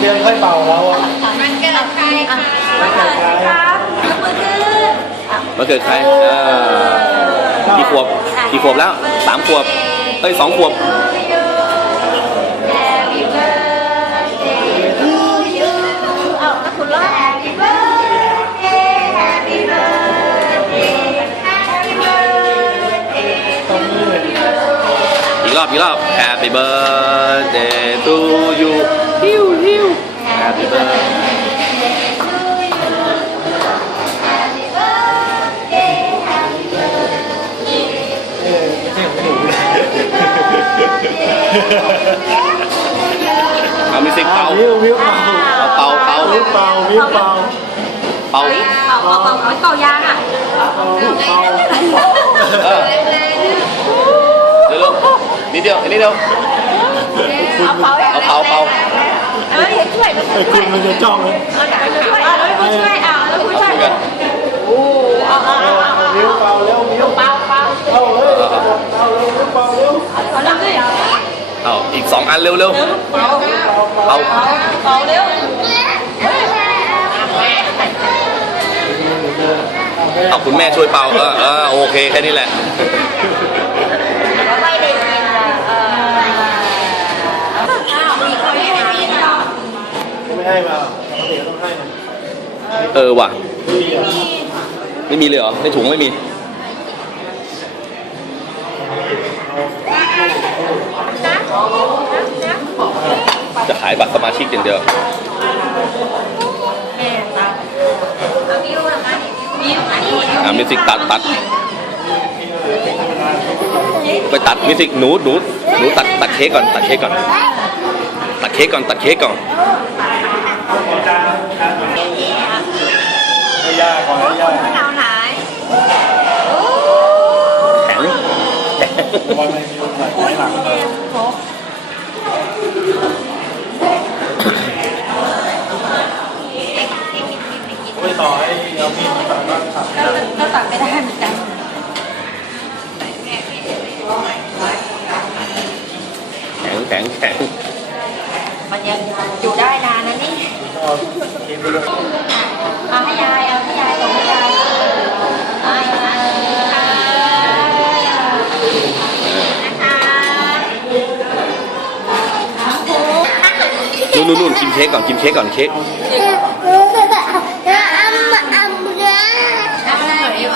เดือนค่อยเป่าเราอะมันเกิดใครคะวันเกิดใครครับยกมือขึ้นมาเกิดใครเออกี่ขวบกี่ขวบแล้วสามขวบเอ้ยสองขวบ Happy birthday to you เอาถ้าคุณร้อง Happy birthday Happy birthday Happy birthday ตรงนี้เลยอีกรอบอีกรอบ Happy birthday to you ฮิวฮิว Happy birthday Happy birthday Happy เออไม่ของหนูเอามิวสิกเป่าวิววิวเป่าเป่าเป่าวิวเป่าวิวเป่าเป่าเป่าเป่าเป่าเป่ายางอะเป่าเป่าเออเร็วๆนิดเดียวนิดเดียวเอาเป่าเอาเป่าเป่าเอ้ยช่วยไอ้คุณมันจะจ้องเลยเอาหนังช่วยเอาแล้วคุณช่วยเอาแล้วคุณช่วยคุยกันโอ้เอาเอาเอาเอาวิวเป่าเร็ววิวเป่าเป่าเป่าเลยเป่าเร็ววิวเป่าเร็วเอาหลังเลยเอาอีกสองอันเร็วเร็วเป่าเป่าเป่าเป่าเร็วเอาคุณแม่ช่วยเป่าเออเออโอเคแค่นี้แหละ ไม่ได้กินอะเอออ้าวมีคนไม่ได้กินหรอ ไม่ ให้มาปกติต้องให้นะเออว่ะ ดีอะไม่มีเลยเหรอ ในถุงไม่มี จะขายบัตรสมาชิกอย่างเดียวแม่ตาเอาวิวหรอคะวิวอันนี้อ่ามิวสิกตัดตัด ไปตัดมิวสิกหนูหนูหนูตัดตัดเค้กก่อนตัดเค้กก่อน ตัดเค้กก่อนตัดเค้กก่อนใไปต่อให้เอามีดมาตัดบ้างครับก็ตัดไม่ได้เหมือนกันแข็งแข็งแข็งมันยังอยู่ได้นานนะนี่เอาให้ยายเอาให้ยายส่ง นู่นกินเค้กก่อนกินเค้กก่อนเค้กทำอะไรอยู่